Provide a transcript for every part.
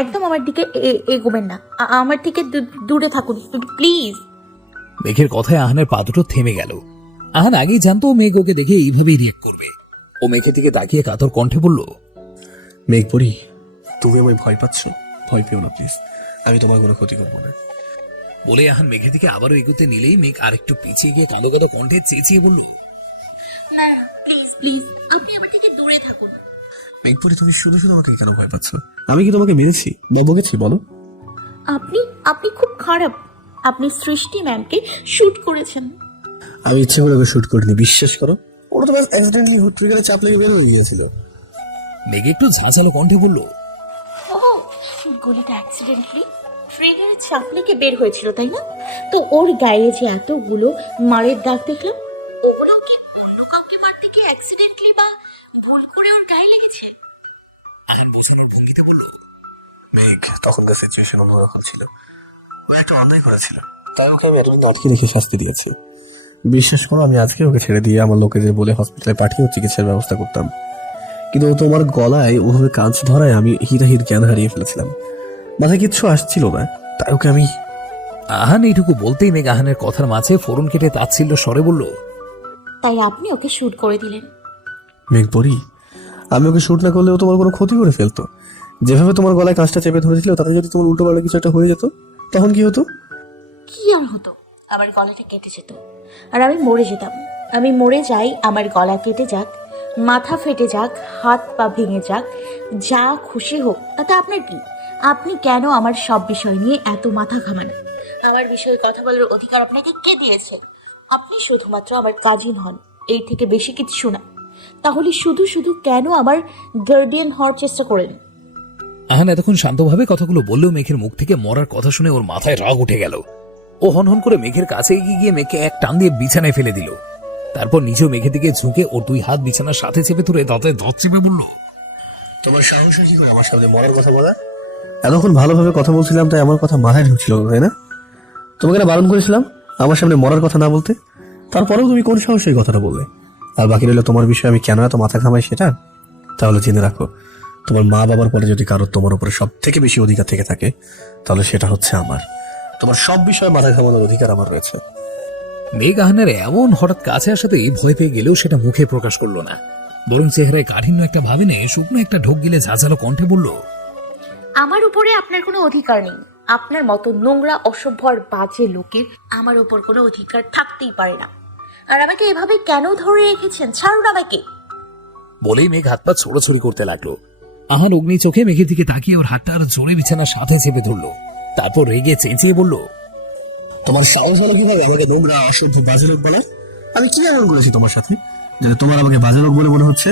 একদম আমার দিকে এগোবেন না, আমার থেকে দূরে থাকুন প্লিজ। মেঘের কথায় আহানের পা দুটো থেমে গেল। আহান আগেই জানতো মেঘ ওকে দেখে এইভাবেই রিয়েক্ট করবে। ও মেঘের দিকে তাকিয়ে কাতর কণ্ঠে বলল, মেঘপরি, তুমি আমায় ভয় পাচ্ছ? ভয় পেও না প্লিজ, আমি তোমার কোনো ক্ষতি করবো না। বলে আহান মেঘের দিকে আবারও এগোতে নিলেই মেঘ আরেকটু পিছিয়ে গিয়ে কাঁদো কাঁদো কণ্ঠে চেঁচিয়ে বলল, না প্লিজ প্লিজ, আপনি আমার থেকে দূরে থাকুন। মেঘপরি, তুমি শুধু শুধু আমাকে কেন ভয় পাচ্ছ? আমি কি তোমাকে মেরেছি বা বকেছি বলো? আপনি আপনি খুব খারাপ। আপনি সৃষ্টি ম্যামকে শুট করেছেন। আমি ইচ্ছে করে ওকে শুট করিনি, বিশ্বাস করো। ওটা তো অ্যাক্সিডেন্টলি ট্রিগারে চাপ লেগে বের হয়ে গিয়েছিল। মেঘ একটু ঝাঁঝালো কণ্ঠে বলল, ও, গুলিটা অ্যাক্সিডেন্টলি ট্রিগারে চাপ লেগে বের হয়েছিল, তাই না? তো ওর গায়ে যে এতগুলো মারের দাগ দেখলাম, ওগুলো কি অন্য কাউকে মারতে গিয়ে অ্যাক্সিডেন্টলি বা ভুল করে ওর গায়ে লেগেছে? আহান বুঝবার ভঙ্গিতে বলল, মেঘ, তখনকার সিচুয়েশন অন্যরকম ছিল। ও একটা অন্যায় করেছিল, তাই ওকে আমি এতদিন আটকে রেখে শাস্তি দিয়েছি। বিশ্বাস করো, আমি আজকে ওকে ছেড়ে দিয়ে আমার লোকে যে বলে হসপিটালে পাঠিয়ে চিকিৎসার ব্যবস্থা করতাম, কিন্তু ও তোমার গলায় ওভাবে কাঁচ ধরায় আমি হিরাহির জ্ঞান হারিয়ে ফেলেছিলাম। মাথায় কিচ্ছু আসছিল না, তাই ওকে আমি। আহান এইটুকু বলতেই মেঘ আহানের কথার মাঝে ফোরন কেটে তাচ্ছিল্য স্বরে বলল, তাই আপনি ওকে শুট করে দিলেন? মেঘপরি, আমি ওকে শুট না করলেও তোমার কোনো ক্ষতি করে ফেলতো। যেভাবে তোমার গলায় কাঁচটা চেপে ধরেছিল, তাতে যদি তোমার উল্টো পাল্টা কিছু একটা হয়ে যেত, তখন কি হতো? কি আর হতো? আমার গলাটা কেটে যেত আর আমি মরে যেতাম। আমি মরে যাই, আমার গলা কেটে যাক, মাথা ফেটে যাক, হাত পা ভেঙে যাক, যা খুশি হোক, তাতে আপনার কি? আপনি কেন আমার সব বিষয় নিয়ে এত মাথা ঘামান? আমার বিষয়ে কথা বলার অধিকার আপনাকে কে দিয়েছে? আপনি শুধুমাত্র আমার কাজিন হন, এই থেকে বেশি কিছু না। তাহলে শুধু শুধু কেন আমার গার্ডিয়ান হওয়ার চেষ্টা করেন? আহান এতক্ষণ শান্তভাবে কথাগুলো বললেও মেঘের মুখ থেকে মরার কথা শুনে ওর মাথায় রাগ উঠে গেল। ও হনহন করে মেঘের কাছে এগিয়ে গিয়ে মেঘকে এক টান দিয়ে বিছানায় ফেলে দিল। তারপর নিজেও মেঘের দিকে ঝুঁকে ওর দুই হাত বিছানার সাথে চেপে ধরে দাঁতে দাঁত চেপে বলল, তোমার সাহস কি করে আমার সামনে মরার কথা বলা? এতক্ষণ ভালোভাবে কথা বলছিলাম, তাই আমার কথা মাথায় ঢুকছিল, তাই না? তোমাকে না বারণ করেছিলাম আমার সামনে মরার কথা না বলতে? তারপরেও তুমি কোন সাহসে এই কথাটা বললে? আর বাকি রইল তোমার বিষয়ে আমি কেন এত মাথা ঘামাই সেটা। তাহলে জেনে রাখো, তোমার মা বাবার পরে যদি কারোর তোমার উপরে সব থেকে বেশি অধিকার থেকে থাকে, তাহলে সেটা হচ্ছে আমার। তোমার সব বিষয়ে মাথা ঘামানোর অধিকার আমার রয়েছে। মেঘ আহানের এমন হঠাৎ কাছে আসাতেই ভয় পেয়ে গেলেও সেটা মুখে প্রকাশ করলো না, বরং চেহারায় কাঠিন্য একটা ভাবে নিয়ে শুকনো একটা ঢোক গিলে ঝাঁঝালো কণ্ঠে বলল, আমার উপরে আপনার কোনো অধিকার নেই। আপনার মতো নোংরা, অসভ্য আর বাজে লোকের আমার উপর কোনো অধিকার থাকতেই পারে না। আর আমাকে এভাবে কেন ধরে রেখেছেন? ছাড়ুন আমাকে। বলেই মেঘ হাত পা ছোড়াছড়ি করতে লাগলো। আহান অগ্নি চোখে মেঘের দিকে তাকিয়ে ওর হাতটা আর জোরে বিছানার সাথে চেপে ধরলো। তারপর রেগে চেঁচিয়ে বলল, তোমার সাহস হলো কিভাবে আমাকে নোংরা, অসভ্য, বাজে লোক বলার? আমি কি এমন করেছি তোমার সাথে যাতে তোমার আমাকে বাজে লোক বলে মনে হচ্ছে?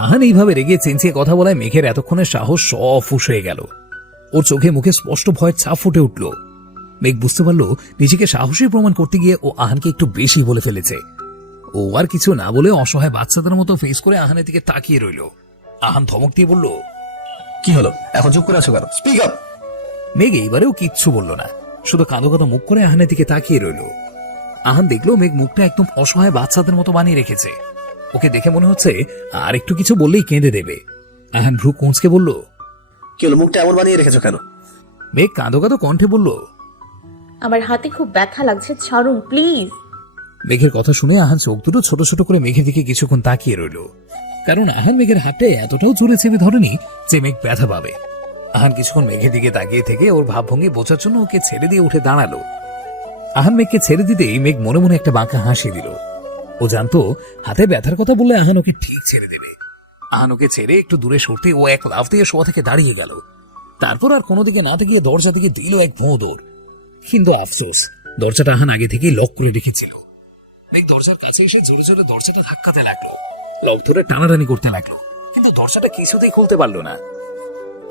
আহান এইভাবে রেগে চেঁচিয়ে কথা বলায় মেঘের এতক্ষণের সাহস সব ফুস হয়ে গেল। ওর চোখে মুখে স্পষ্ট ভয়ের ছাপ ফুটে উঠল। মেঘ বুঝতে পারল নিজেকে সাহসী প্রমাণ করতে গিয়ে ও আহানকে একটু বেশি বলে ফেলেছে। ও আর কিছু না বলে অসহায় বাচ্চাদের মতো ফেস করে আহানের দিকে তাকিয়ে রইল। আহান ধমক দিয়ে বলল, কি হলো, এখন চুপ করে আছো কেন? Speak up. মেঘ এইবারেও কিচ্ছু বলল না, শুধু কাঁদো কাঁদো মুখ করে আহানের দিকে তাকিয়ে রইল। আহান দেখলো মেঘ মুখটা একদম অসহায় বাচ্চাদের মতো বানিয়ে রেখেছে। ওকে দেখে মনে হচ্ছে আর একটু কিছু বললেই কেঁদে দেবে। আহান ভ্রু কুঁচকে বলল, কি হলো, মুখটা এমন বানিয়ে রেখেছো কেন? মেঘ কাঁদো কাঁদো কণ্ঠে বলল, আমার হাতে খুব ব্যথা লাগছে, ছাড়ুন প্লিজ। মেঘের কথা শুনে আহান চোখ দুটো ছোট ছোট করে মেঘের দিকে কিছুক্ষণ তাকিয়ে রইল, কারণ আহান মেঘের হাতটা এতটাও জোরে চেপে ধরেনি যে মেঘ ব্যথা পাবে। আহান কিছুক্ষণ মেঘের দিকে তাকিয়ে থেকে ওর ভাবভঙ্গি বোঝার জন্য ওকে ছেড়ে দিয়ে উঠে দাঁড়ালো। আহান মেঘকে ছেড়ে দিতেই মেঘ মনে মনে একটা বাঁকা হাসি দিল। ও জানতো হাতে ব্যথার কথা বললে আহান ওকে ঠিক ছেড়ে দেবে। আহান ওকে ছেড়ে একটু দূরে সরতে ও এক লাফ দিয়ে শোয়া থেকে দাঁড়িয়ে গেল। তারপর আর কোনো দিকে না তাকিয়ে দরজা দিকে দিল এক ভোঁ দৌড়। কিন্তু আফসোস, দরজাটা আহান আগে থেকেই লক করে রেখেছিল। মেঘ দরজার কাছে এসে জোরে জোরে দরজাটা ধাক্কাতে লাগলো, লক ধরে টানাটানি করতে লাগলো, কিন্তু দরজাটা কিছুতেই খুলতে পারলো না।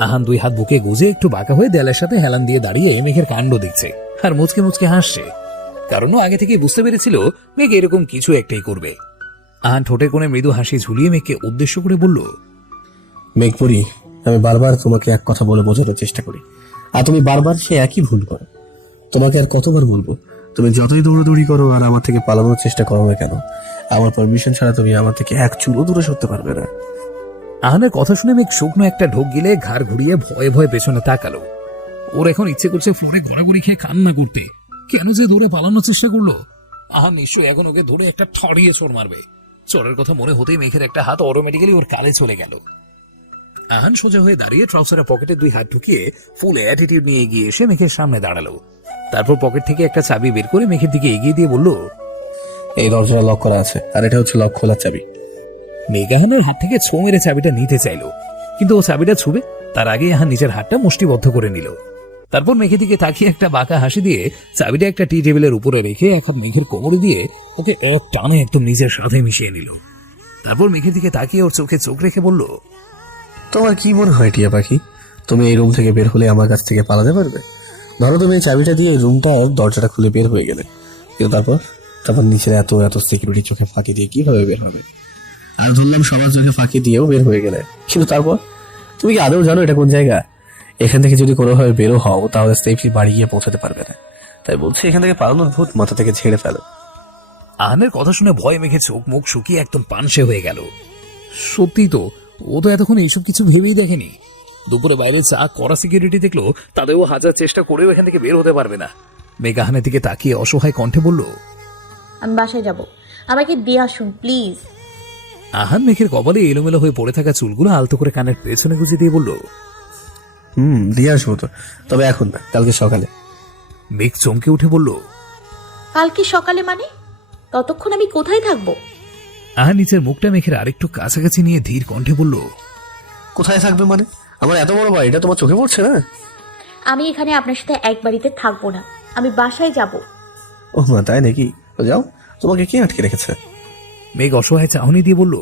আহান দুই হাত বুকে গুজে একটু বাঁকা হয়ে দেয়ালের সাথে হেলান দিয়ে দাঁড়িয়ে মেঘের কাণ্ড দেখছে আর মুচকে মুচকে হাসছে, কারণ ও আগে থেকে বুঝতে পেরেছিল মেঘ এরকম কিছু একটাই করবে। আহান ঠোঁটে কোণে মৃদু হাসি ঝুলিয়ে মেঘকে উদ্দেশ্য করে বলল, মেঘপরি, আমি বারবার তোমাকে এক কথা বলে বোঝানোর চেষ্টা করি, আর তুমি বারবার সে একই ভুল করো। তোমাকে আর কতবার বলবো, তুমি যতই দৌড়াদৌড়ি করো আর আমার থেকে পালানোর চেষ্টা করো না কেন, আমার পারমিশন ছাড়া তুমি আমার থেকে এক চুলও দূরে সরতে পারবে না। আহানের কথা শুনে মেঘ শুকনো একটা ঢোক গিলে ঘাড় ঘুরিয়ে ভয়ে ভয়ে পেছনে তাকালো। ওর এখন ইচ্ছে করছে ফ্লোরে গড়াগড়ি খেয়ে কান্না করতে। কেন যে দৌড়ে পালানোর চেষ্টা করলো। আহান নিশ্চয়ই এখন ওকে ধরে একটা ঠড়িয়ে চড় মারবে। চড়ের কথা মনে হতেই মেঘের একটা হাত অটোমেটিক্যালি ওর কালে চলে গেল। আহান সোজা হয়ে দাঁড়িয়ে ট্রাউজারের পকেটে 2 হাত ঢুকিয়ে ফুল অ্যাটিটিউড নিয়ে এগিয়ে এসে মেঘের সামনে দাঁড়ালো। তারপর পকেট থেকে একটা চাবি বের করে মেঘের দিকে এগিয়ে দিয়ে বলল, এই দরজাটা লক করা আছে, আর এটা হচ্ছে লক খোলার চাবি। মেঘ আহানের হাত থেকে ছো মেরে চাবিটা নিতে চাইল, কিন্তু ও চাবিটা ছুবে তার আগে আহান নিজের হাতটা মুষ্টিবদ্ধ করে নিল। তারপর মেঘের দিকে তাকিয়ে একটা বাঁকা হাসি দিয়ে চাবিটা একটা টি টেবিলের উপরে রেখে এক হাত মেঘের কোমরে দিয়ে ওকে এক টানে একদম নিজের সাথে মিশিয়ে নিল। তারপর মেঘের দিকে তাকিয়ে ওর চোখে চোখ রেখে বলল, তোমার কি মনে হয় টিয়া পাখি, তুমি এই রুম থেকে বের হলে আমার কাছ থেকে পালাতে পারবে? ধরো তুমি এই চাবিটা দিয়ে রুমটার দরজাটা খুলে বের হয়ে গেলে, কিন্তু তারপর নিচের এত এত সিকিউরিটি চোখে ফাঁকি দিয়ে কিভাবে বের হবে? আর ধরলাম সবার চোখে ফাঁকি দিয়েও বের হয়ে গেলে, কিন্তু তারপর তুমি কি আদৌ জানো এটা কোন জায়গা? এখান থেকে যদি কোনোভাবে বেরো হও তাহলে সেফলি বাড়ি গিয়ে পৌঁছাতে পারবে না। তাই বলছি এখান থেকে পালানোর ভূত মাথা থেকে ছেড়ে ফেলো। আহানের কথা শুনে ভয় মেঘে চোখ মুখ শুকিয়ে একদম পানসে হয়ে গেল। সত্যি তো, ও তো এতক্ষণ এইসব কিছু ভেবেই দেখেনি। দুপুরে বাইরে চা করা সিকিউরিটি দেখলো, তাদেরও হাজার চেষ্টা করেও এখান থেকে বের হতে পারবে না। মেঘ আহানের দিকে তাকিয়ে অসহায় কণ্ঠে বলল, আমি বাসায় যাব, আমাকে দিয়ে আসুন প্লিজ। আহান মেঘের কপালে এলোমেলো হয়ে পড়ে থাকা চুলগুলো আলতো করে কানের পেছনে গুজে দিয়ে বলল, দিয়ে আসবো তো, তবে এখন না, কালকে সকালে। মেঘ চমকে উঠে বলল, কালকে সকালে মানে? ততক্ষণ আমি কোথায় থাকবো? আহান নিচের মুখটা মেঘের আরেকটু কাছাকাছি নিয়ে ধীর কণ্ঠে বলল, কোথায় থাকবে মানে? আমার এত বড় বাড়িটা তোমার চোখে পড়ছে না? আমি এখানে আপনার সাথে এক বাড়িতে থাকবো না, আমি বাসায় যাব। ও মা, তাই নাকি? তো যাও, তোমাকে কে আটকে রেখেছে? মেঘ অসহায় চাহনি দিয়ে বলল,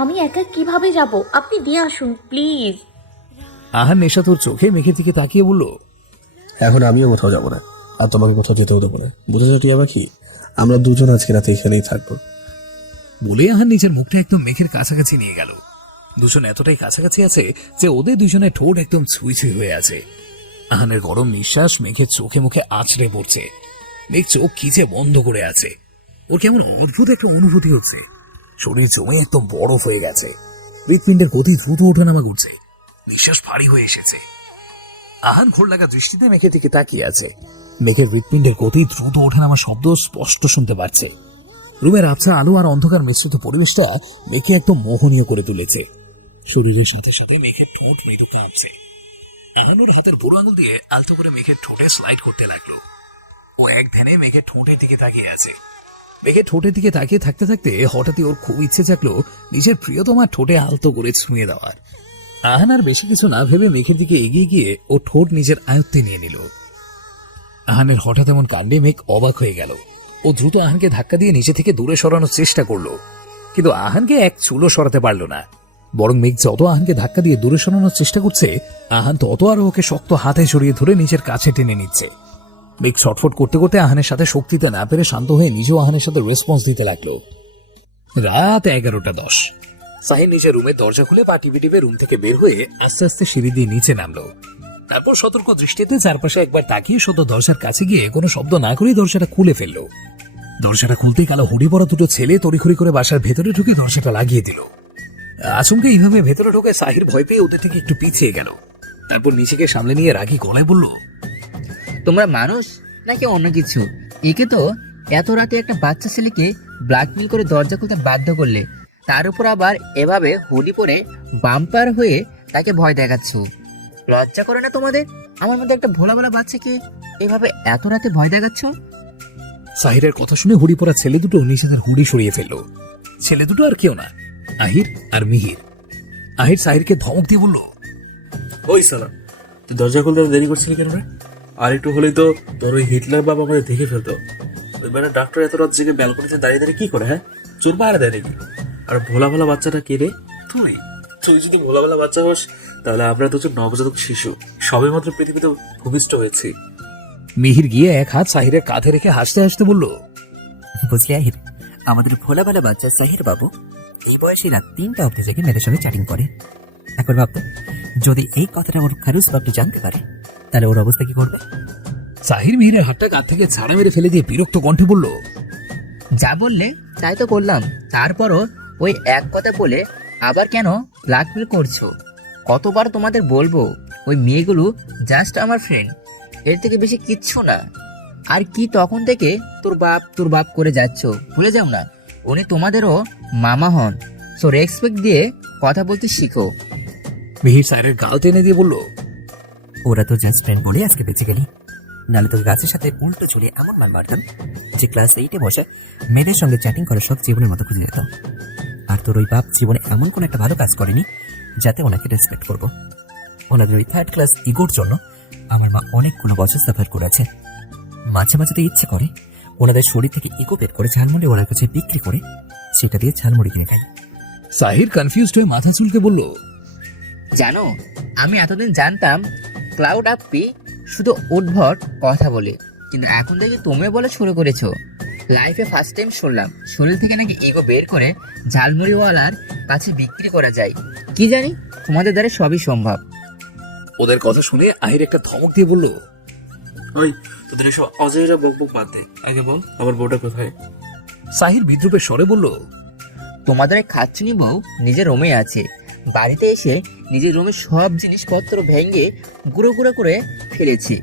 আমি একা কিভাবে যাব? আপনি দিয়ে আসুন প্লিজ। আহান নেশাতুর চোখে মেঘের দিকে তাকিয়ে বলল, এখন আমিও কোথাও যাবো না, আর তোমাকে কোথাও যেতেও দেবো না, বুঝেছো টিয়া পাখি? আমরা দুজন আজকে রাতে এখানেই থাকবো। বলে আহান নিজের মুখটা একদম মেঘের কাছাকাছি নিয়ে গেল। দুজন এতটাই কাছাকাছি আছে যে ওদের দুজনের ঠোঁট একদম ছুঁই ছুঁই হয়ে আছে। আহানের গরম নিঃশ্বাস মেঘের চোখে মুখে আছড়ে পড়ছে। মেঘ চোখ খিচে বন্ধ করে আছে। ওর কেমন অদ্ভুত একটা অনুভূতি হচ্ছে। শরীর জমে একদম বরফ হয়ে গেছে। হৃৎপিণ্ডের গতি দ্রুত ওঠানামা করছে। নিঃশ্বাস ভারী হয়ে এসেছে। আহান ঘোর লাগা দৃষ্টিতে মেঘের দিকে তাকিয়ে আছে। মেঘের হৃৎপিণ্ডের গতি দ্রুত ওঠানামা শব্দ স্পষ্ট শুনতে পাচ্ছে। রুমের আবছা আলো আর অন্ধকার মিশ্রিত পরিবেশটা মেঘে একদম মোহনীয় করে তুলেছে। শরীরের সাথে সাথে মেঘের ঠোঁট মৃদু কাঁপছে। আহানোর হাতের বুড়ো আঙুল দিয়ে আলতো করে মেঘের ঠোঁটে স্লাইড করতে লাগলো। ও এক ধ্যানে মেঘের ঠোঁটের দিকে তাকিয়ে আছে। মেঘের ঠোঁটের দিকে তাকিয়ে থাকতে থাকতে হঠাৎই ওর খুব ইচ্ছে জাগলো নিজের প্রিয়তমার ঠোঁটে আলতো করে ছুঁয়ে দেওয়ার। আহান আর বেশি কিছু না ভেবে মেঘের দিকে এগিয়ে গিয়ে ও ঠোঁট নিজের আয়ত্তে নিয়ে নিল। আহানের হঠাৎ এমন কাণ্ডে মেঘ অবাক হয়ে গেল। ও দ্রুত আহানকে ধাক্কা দিয়ে নিচে থেকে দূরে সরানোর চেষ্টা করলো, কিন্তু আহানকে এক চুলও সরাতে পারল না। বরং মেঘ যত আহানকে ধাক্কা দিয়ে দূরে সরানোর চেষ্টা করছে, আহান তত আরো ওকে শক্ত হাতে জড়িয়ে ধরে নিজের কাছে টেনে নিচ্ছে। মেঘ ছটফট করতে করতে আহানের সাথে শক্তিতে না পেরে শান্ত হয়ে নিজেও আহানের সাথে রেসপন্স দিতে লাগলো। রাত 11:10। সাহির নিজের রুমের দরজা খুলে পা টিপে টিপে রুম থেকে বের হয়ে আস্তে আস্তে সিঁড়ি দিয়ে নিচে নামলো। তারপর সতর্ক দৃষ্টিতে চারপাশে একবার তাকিয়ে শুধু দরজার কাছে গিয়ে কোনো শব্দ না করেই দরজাটা খুলে ফেললো। দরজাটা খুলতেই কালো হুডি পরা দুটো ছেলে তড়িঘড়ি করে বাসার ভেতরে ঢুকে দরজাটা লাগিয়ে দিল। আচমকে এইভাবে ভেতরে ঢোকে সাহির ভয় পেয়ে ওদের থেকে একটু পিছিয়ে গেল। তারপর নিজেকে সামলে নিয়ে রাগী গলায় বলল, তোমরা মানুষ নাকি অন্য কিছু? একে তো এত রাতে একটা বাচ্চা ছেলেকে ব্ল্যাকমেল করে দরজা খুলতে বাধ্য করলে, তার উপর আবার এভাবে হুডি পরে বাম্পার হয়ে তাকে ভয় দেখাচ্ছ। লজ্জা করে না তোমাদের? আমার মধ্যে একটা ভোলা ভোলা বাচ্চাকে এভাবে এত রাতে ভয় দেখাচ্ছ? সাহিরের কথা শুনে হুডি পরা ছেলে দুটো নিষেধের হুডি সরিয়ে ফেললো। ছেলে দুটো আর কেউ না, আহির আর মিহির। আহির সাহিরকে ধমক দিয়ে বলল, ওই সালা, তুই দরজা খুলতে দেরি করছিলি কেন রে? আর একটু হলেই তো তোর ওই হিটলার বাবা আমাদের দেখে ফেলতো। ওই বেটা ডাক্তার এত রাত জেগে ব্যালকনিতে দাঁড়িয়ে দাঁড়িয়ে কি করে? হ্যাঁ, চোর পাহাড়ে দেয় নাকি? আর ভোলা ভোলা বাচ্চাটা কে রে? তুই তুই যদি ভোলা ভোলা বাচ্চা হোস, তাহলে আমরা দুজন নবজাতক শিশু সবে মাত্র পৃথিবীতে ভূমিষ্ঠ হয়েছি। মিহির গিয়ে এক হাত সাহিরের কাঁধে রেখে হাসতে হাসতে বলল, বুঝলি আহির, আমাদের ভোলা ভোলা বাচ্চা সাহির বাবু এই বয়সে রাত 3টা অব্দি জেগে মেয়েদের সঙ্গে চ্যাটিং করে। এখন ভাবতো যদি এই কথাটা ওর খারুস বাবু জানতে পারে, তাহলে ওর অবস্থা কি করবে? সাহির মিহিরের হাতটা কাঁধ থেকে ছাড়া মেরে ফেলে দিয়ে বিরক্ত কণ্ঠে বলল, যা বললে তাই তো করলাম, তারপরও ওই এক কথা বলে আবার কেন ব্ল্যাকমেল করছো? কতবার তোমাদের বলবো ওই মেয়েগুলো জাস্ট আমার ফ্রেন্ড, এর থেকে বেশি কিচ্ছু না। আর কি তখন থেকে তোর বাপ করে যাচ্ছ? ভুলে যাও না, উনি তোমাদেরও মামা হন। সো রেসপেক্ট দিয়ে কথা বলতে শিখো। মিহির সাহেবের গাল টেনে দিয়ে বলল, ওরা তো জাস্ট ফ্রেন্ড বলে আজকে বেঁচে গেলি, নাহলে তোকে গাছের সাথে উল্টো চলে এমন মার মারতাম যে ক্লাস 8-এ বসে মেয়েদের সঙ্গে চ্যাটিং করার সব জীবনের মতো খুঁজে যেতাম। আর তোর ওই বাপ জীবনে এমন কোনো একটা ভালো কাজ করেনি যাতে ওনাকে রেসপেক্ট করবো। ওনাদের ওই 3rd ক্লাস ইগোর জন্য আমার মা অনেকগুলো বছর সাফার করেছে। মাঝে মাঝে তো ইচ্ছে করে ওনাদের শরীর থেকে ইগো বের করে ঝালমুড়ি ওনার কাছে বিক্রি করে সেটা দিয়ে ঝালমুড়ি কিনে খাই। সাহির কনফিউজড হয়ে মাথা চুলকে বলল, জানো, আমি এতদিন জানতাম ক্লাউড আপ্পি শুধু উদ্ভট কথা বলে, কিন্তু এখন দেখি তুমি বলে শুরু করেছো। লাইফে ফার্স্ট টাইম শুনলাম শরীর থেকে নাকি ইগো বের করে ঝালমুড়িওয়ালার কাছে বিক্রি করা যায়। কি জানি, তোমাদের দ্বারা সবই সম্ভব। ওদের কথা শুনে আহির একটা ধমক দিয়ে বলল, ওই তোদের এসব অজয়রা বকবক বাদ দে, আগে বল আমার বউটা কোথায়? সাহির বিদ্রুপের স্বরে বলল, তোমাদের এক খাচ্ছুনি বউ নিজের রুমে আছে। বাড়িতে এসে নিজের রুমে সব জিনিসপত্র ভেঙে গুঁড়ো গুঁড়ো করে ফেলেছি।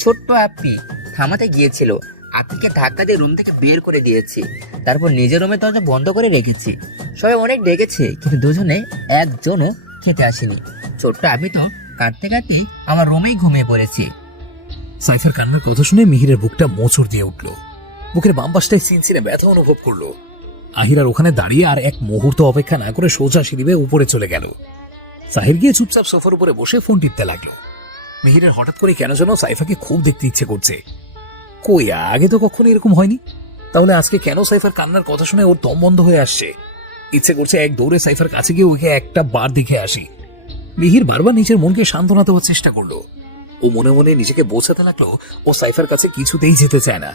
ছোট্ট আপ্পি থামাতে গিয়েছিল, আপ্পিকে ধাক্কা দিয়ে রুম থেকে বের করে দিয়েছি। তারপর নিজের রুমে দরজা বন্ধ করে রেখেছি। সবাই অনেক ডেকেছে, কিন্তু দুজনে একজনও খেতে আসেনি। ছোট্ট আপ্পি তো কাঁদতে কাঁদতে আমার রুমেই ঘুমিয়ে পড়েছি। সাইফার কান্নার কথা শুনে মিহিরের বুকটা মোচড় দিয়ে উঠল। বুকের বাম পাশটায় চিনচিনে ব্যথা অনুভব করলো। আহির আর ওখানে দাঁড়িয়ে আর এক মুহূর্ত অপেক্ষা না করে সোজা সিঁড়ি বেয়ে উপরে চলে গেল। সাহির গিয়ে চুপচাপ সোফার উপরে বসে ফোন টিপতে লাগলো। মিহিরের হঠাৎ করে কেন যেন সাইফাকে খুব দেখতে ইচ্ছে করছে। কই, আগে তো কখনো এরকম হয়নি। তাহলে আজকে কেন সাইফার কান্নার কথা শুনে ওর দম বন্ধ হয়ে আসছে? ইচ্ছে করছে এক দৌড়ে সাইফার কাছে গিয়ে ওকে একটা বার দেখে আসি। মিহির বারবার নিজের মনকে সান্ত্বনা দেওয়ার চেষ্টা করলো। ও মনে মনে নিজেকে বোঝাতে লাগলো ও সাইফার কাছে কিছুতেই যেতে চায় না,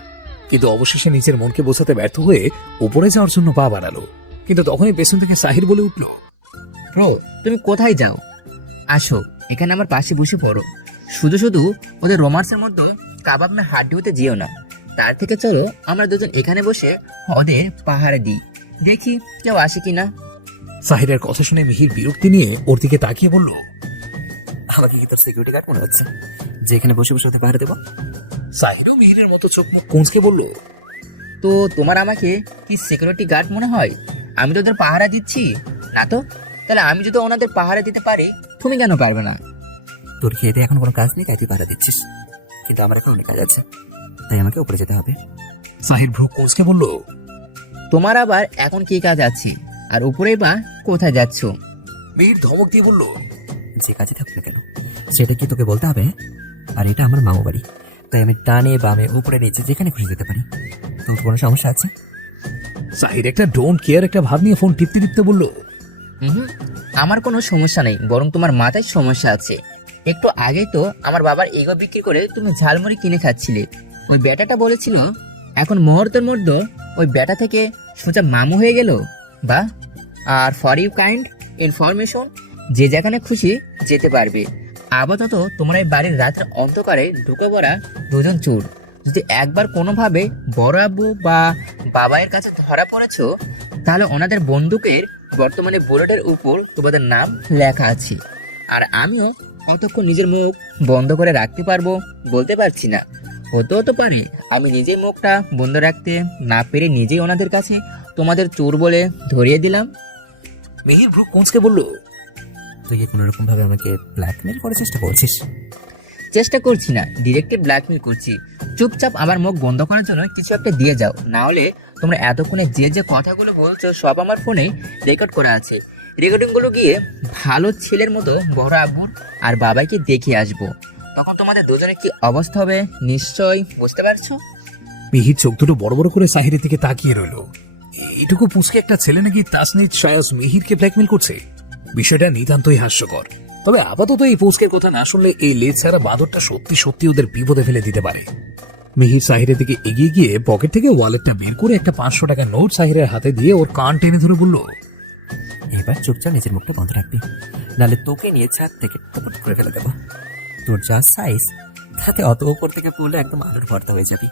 কিন্তু অবশেষে নিজের মনকে বোঝাতে ব্যর্থ হয়ে উপরে যাওয়ার জন্য পা বাড়ালো। কিন্তু তখনই পেছন থেকে সাহির বলে উঠল, ব্রো, তুমি কোথায় যাও? আসো, এখানে আমার পাশে বসে পড়ো। শুধু শুধু ওদের রোমান্সের মধ্যে কাবাব না হাড্ডি হতে যেও না। তার থেকে চলো আমরা দুজন এখানে বসে ওদের পাহাড়ে দিই, দেখি কেউ আসে কিনা। সাহিরের কথা শুনে মিহির বিরক্তি নিয়ে ওর দিকে তাকিয়ে বলল, আমাকে কি তোর সিকিউরিটি গার্ড মনে হচ্ছে যে এখানে বসে বসে পাহাড়ে দেবো? সাহিরও মিহিরের মতো চোখ মুখ কুঁচকে বলল, তো তোমার আমাকে কি সিকিউরিটি গার্ড মনে হয়? আমি তো ওদের পাহারা দিচ্ছি না তো। তাহলে আমি যদি ওনাদের পাহারা দিতে পারি, তুমি কেন পারবে না? তোর খেয়ে দিয়ে এখন কোনো কাজ নেই তাই তুই পাহারা দিচ্ছিস, কিন্তু আমার এখন অনেক কাজ আছে, তাই আমাকে উপরে যেতে হবে। সাহির ভ্রু কুঁচকে বলল, তোমার আবার এখন কি কাজ আছে? আর উপরে বা কোথায় যাচ্ছ? মিহির ধমক দিয়ে বলল, যে কাজে থাকুক না কেন সেটা কি তোকে বলতে হবে? আর এটা আমার মামা বাড়ি, তাই আমি ডানে বামে উপরে নিচে যেখানে খুশি যেতে পারি। তোর কোনো সমস্যা আছে? সাহির একটা ডোন্ট কেয়ার একটা ভাব নিয়ে ফোন টিপতে টিপতে বলল, হুম, আমার কোনো সমস্যা নেই, বরং তোমার মাথায় সমস্যা আছে। একটু আগেই তো আমার বাবার ইগো বিক্রি করে তুমি ঝালমুড়ি কিনে খাচ্ছিলে। ওই বেটাটা বলেছিল এখন মুহূর্তের মধ্যে ওই বেটা থেকে সোজা মামু হয়ে গেল। বা আর ফর ইউ কাইন্ড ইনফরমেশন, যে যেখানে খুশি যেতে পারবে। আপাতত তোমার এই বাড়ির রাতের অন্ধকারে ঢুকে পড়া দুজন চোর। যদি একবার কোনোভাবে বড় আব্বু বা বাবাইয়ের কাছে ধরা পড়েছো, তাহলে ওনাদের বন্দুকের বর্তমানে বুলেটের উপর তোমাদের নাম লেখা আছে। আর আমিও কতক্ষণ নিজের মুখ বন্ধ করে রাখতে পারবো বলতে পারছি না। হতেও তো পারে আমি নিজেই মুখটা বন্ধ রাখতে না পেরে নিজেই ওনাদের কাছে তোমাদের চোর বলে ধরিয়ে দিলাম। মিহির ভ্রু কুঁচকে বলল, তুই কি কোনো রকম ভাবে আমাকে ব্ল্যাকমেল করার চেষ্টা করছিস? চেষ্টা করছি না, ডিরেক্টলি ব্ল্যাকমেল করছি। চুপচাপ আমার মুখ বন্ধ করার জন্য কিছু একটা দিয়ে যাও, না হলে তোমরা এতক্ষণে যে যে কথাগুলো বলছো সব আমার ফোনে রেকর্ড করা আছে। রেকর্ডিংগুলো গিয়ে ভালো ছেলের মতো বড় আব্বুর আর বাবাইকে দেখিয়ে আসবো। তখন তোমাদের দুজনে কি অবস্থা হবে নিশ্চয়ই বুঝতে পারছো। মিহির চোখ দুটো বড় বড় করে সাহিরের দিকে তাকিয়ে রইল। এইটুকু পুঁচকে একটা ছেলে নাকি তাসনিদ শায়াস মিহিরকে ব্ল্যাকমেল করছে? বিষয়টা নিতান্তই হাস্যকর। তবে আপাতত এই পুঁচকের কথা না শুনলে এই লেজ ছাড়া বাঁদরটা সত্যি সত্যি ওদের বিপদে ফেলে দিতে পারে। মিহির সাহিরের দিকে এগিয়ে গিয়ে পকেট থেকে ওয়ালেটটা বের করে একটা 500 টাকার নোট সাহিরের হাতে দিয়ে ওর কান টেনে ধরে বলল, এবার চুপচাপ নিজের মুখটা বন্ধ রাখবি, নাহলে তোকে নিয়ে ছাদ থেকে টপট করে ফেলে দেবো। তোর যা সাইজ তাতে অত উপর থেকে পড়লে একদম আলুর ভর্তা হয়ে যাবি।